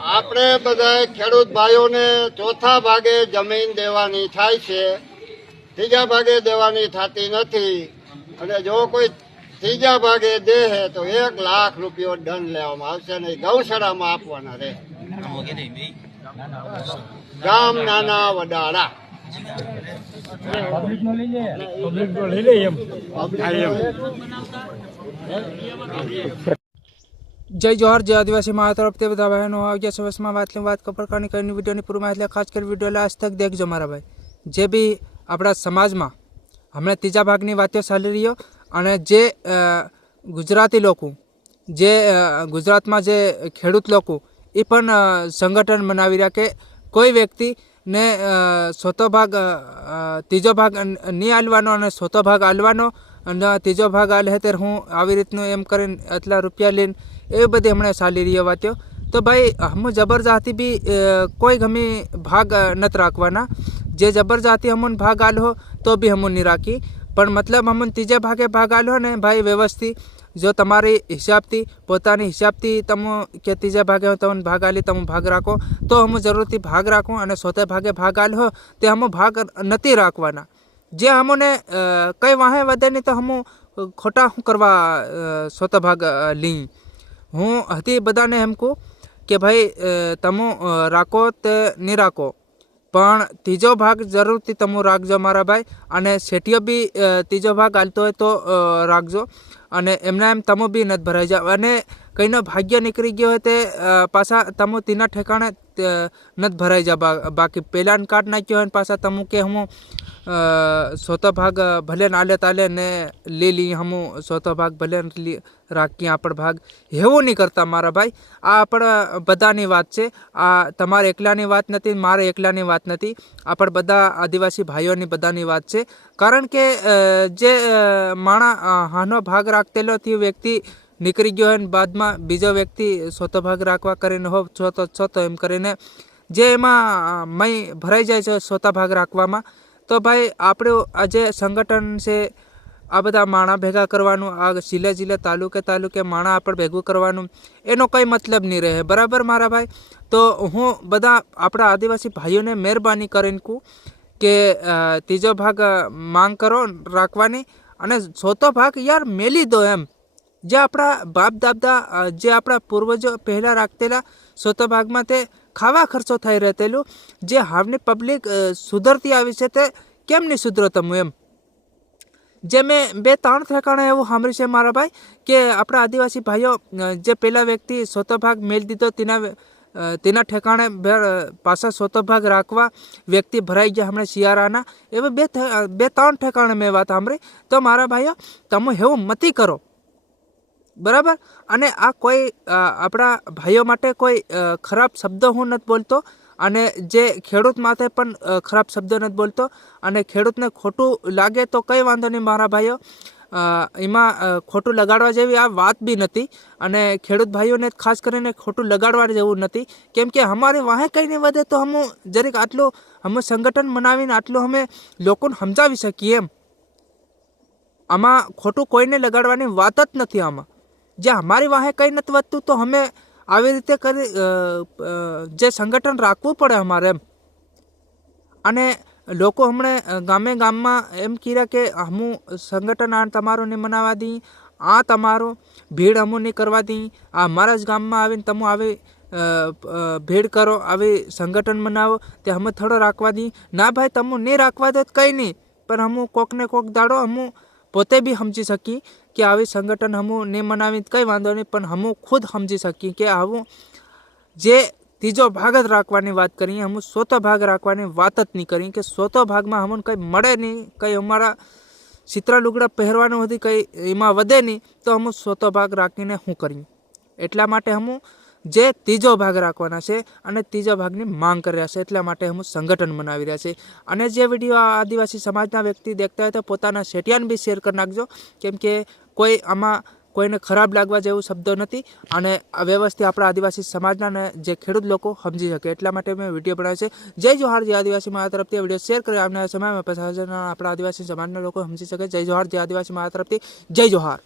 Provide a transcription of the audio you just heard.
આપણે બધા ખેડૂત ભાઈઓને ચોથા ભાગે જમીન દેવાની થાય છે. ત્રીજા ભાગે દેવાની થતી નથી. અને જો કોઈ ત્રીજા ભાગે દે હે તો એક લાખ રૂપિયો દંડ લેવામાં આવશે નહીં ગૌશાળામાં આપવાના રહે. ગામ નાના વડાળા. જય જોહર, જય આદિવાસી મારા તરફથી બધા બહેનો આવ્યા છે. વસમાં વાત વાત કપડકાની કરીને વિડીયોની પૂરું માહિતી ખાસ કરી વીડિયો લાસ્ટ તક દેખજો મારા ભાઈ. જે બી આપણા સમાજમાં હમણાં ત્રીજા ભાગની વાતો ચાલી રહ્યો અને જે ગુજરાતી લોકો, જે ગુજરાતમાં જે ખેડૂત લોકો, એ પણ સંગઠન બનાવી રહ્યા કે કોઈ વ્યક્તિને સોતો ભાગ ત્રીજો ભાગ નહીં આલવાનો અને સોતો ભાગ આલવાનો અને ત્રીજો ભાગ આલે ત્યારે હું આવી રીતનું એમ કરીને આટલા રૂપિયા લઈને એવી બધી હમણાં ચાલી રહી વાત્યો તો ભાઈ હમ જબરજસ્તી બી કોઈ ગમે ભાગ નથી રાખવાના. જે જબરજસ્તી હમુન ભાગ આલો તો બી હમુન નહીં રાખી. પણ મતલબ હમુન ત્રીજે ભાગે ભાગ આલો ને, ભાઈ, વ્યવસ્થિત. જો તમારી હિસાબથી, પોતાની હિસાબથી તમે કે ત્રીજા ભાગે હું, તમને ભાગ આલી, તમે ભાગ રાખો. તો હું જરૂરથી ભાગ રાખું અને સોતે ભાગે ભાગ આલ્યો તે હમ ભાગ નથી રાખવાના. જે હમોને કંઈ વાહે વધે નહીં તો હમું ખોટા હું કરવા સોતા ભાગ લી હું હતી બધાને એમ કહું કે ભાઈ તમો તમે રાખો તે નહીં રાખો. પણ ત્રીજો ભાગ જરૂરથી તમે રાખજો મારા ભાઈ, અને શેઠિયો બી ત્રીજો ભાગ હાલતો હોય તો રાખજો. અને એમના એમ તમો બી નથી ભરાઈ જાવ અને કંઈનો ભાગ્ય નીકળી ગયો હોય તે પાછા તમો તેના ઠેકાણે નથી ભરાઈ જા બાકી પહેલાં કાર્ડ નાખ્યો હોય ને પાછા તમો કે હું સોતો ભાગ ભલે ભલે નાલે તાલે ને લઈ લઈએ હમું સોતો ભાગ ભલે લી- રાખીએ આપણ ભાગ. એવું નહીં કરતા મારા ભાઈ. આ આપણ બધાની વાત છે. આ તમારે એકલાની વાત નથી મારે એકલાની વાત નથી. આપણ બધા આદિવાસી ભાઈઓની બધાની વાત છે. કારણ કે જે માણા હાનો ભાગ રાખતેલો તે વ્યક્તિ નીકળી ગયો હોય ને બાદમાં બીજો વ્યક્તિ સોતો ભાગ રાખવા કરીને હો છોતો છોતો એમ કરીને જે એમાં મય ભરાઈ જાય છે સોતા ભાગ રાખવામાં. તો ભાઈ, આપણું આ જે સંગઠન છે, આ બધા માણા ભેગા કરવાનું, આ જિલ્લે જિલ્લે, તાલુકે તાલુકે માણા આપણે ભેગું કરવાનું, એનો કંઈ મતલબ નહીં રહે. બરાબર મારા ભાઈ? તો હું બધા આપણા આદિવાસી ભાઈઓને મહેરબાની કરીને કહું કે ત્રીજો ભાગ માંગ કરો રાખવાની. અને ચોથો ભાગ યાર મેલી દો એમ. જે આપણા બાપ દાદા જે આપણા પૂર્વજો પહેલાં રાખતેલા સોતો ભાગમાં તે ખાવા ખર્ચો થઈ રહેતેલું. જે હાવની પબ્લિક સુધરતી આવી છે તે કેમ નહીં સુધરો તમે એમ? જે મેં બે ત્રણ ઠેકાણે એવું સાંભળ્યું છે મારા ભાઈ, કે આપણા આદિવાસી ભાઈઓ જે પહેલા વ્યક્તિ સોતો ભાગ મેળ દીધો, તેના તેના ઠેકાણે પાછા સોતો ભાગ રાખવા વ્યક્તિ ભરાઈ ગયા હમણાં શિયાળાના. એવા બે બે ત્રણ ઠેકાણે મેં વાત સાંભળી. તો મારા ભાઈઓ, તમે હેવું મતી કરો. બરાબર? અને આ કોઈ આપણા ભાઈઓ માટે કોઈ ખરાબ શબ્દ હું નથી બોલતો. અને જે ખેડૂત માથે પણ ખરાબ શબ્દ નથી બોલતો. અને ખેડૂતને ખોટું લાગે તો કંઈ વાંધો નહીં મારા ભાઈઓ. એમાં ખોટું લગાડવા જેવી આ વાત બી નથી અને ખેડૂત ભાઈઓને ખાસ કરીને ખોટું લગાડવા જેવું નથી. કેમ કે અમારી વાહે કંઈ નહીં વધે તો અમે જરીક આટલું અમે સંગઠન બનાવીને આટલું અમે લોકોને સમજાવી શકીએ એમ. આમાં ખોટું કોઈને લગાડવાની વાત જ નથી આમાં. જે અમારી વાહે કંઈ નથી વધતું તો અમે આવી રીતે કરી જે સંગઠન રાખવું પડે અમારે એમ. અને લોકો હમણે ગામે ગામમાં એમ કીધા કે હમું સંગઠન આ તમારું નહીં મનાવા દઈ આ તમારો ભીડ હમું નહીં કરવા દઈ આ અમારા જ ગામમાં આવીને તમે આવી ભીડ કરો, આવી સંગઠન બનાવો તે અમે થોડો રાખવા દી. ના ભાઈ, તમે નહીં રાખવા દે કંઈ નહીં, પણ હમું કોકને કોક દાડો હમું પોતે બી સમજી શકી કે આવી સંગઠન હમું નહીં મનાવી કંઈ વાંધો નહીં, પણ હમું ખુદ સમજી શકી કે આવું જે ત્રીજો ભાગ જ રાખવાની વાત કરીએ હું ચોથો ભાગ રાખવાની વાત જ નહીં કરી કે સોતો ભાગમાં અમને કંઈ મળે નહીં, કંઈ અમારા ચિત્ર લુગડા પહેરવાનું હતી કંઈ એમાં વધે નહીં, તો હું સોતો ભાગ રાખીને હું કરીએ? એટલા માટે હું જે ત્રીજો ભાગ રાખવાના છે અને ત્રીજા ભાગની માંગ કરી રહ્યા છે, એટલા માટે હું સંગઠન બનાવી રહ્યા છે. અને જે વીડિયો આદિવાસી સમાજના વ્યક્તિ દેખતા હોય તો પોતાના સેટિયાન બી શેર કરી નાખજો, કેમ કે કોઈ આમાં કોઈને ખરાબ લાગવા જેવું શબ્દો નથી અને વ્યવસ્થિત આપણા આદિવાસી સમાજના અને જે ખેડૂત લોકો સમજી શકે એટલા માટે મેં વીડિયો બનાવ્યો છે. જય જોહાર જે આદિવાસી મારા તરફથી આ વીડિયો શેર કર્યો. આવનારા સમયમાં આપણા આદિવાસી સમાજના લોકો સમજી શકે. જય જોહાર જે આદિવાસી મારા તરફથી. જય જોહાર.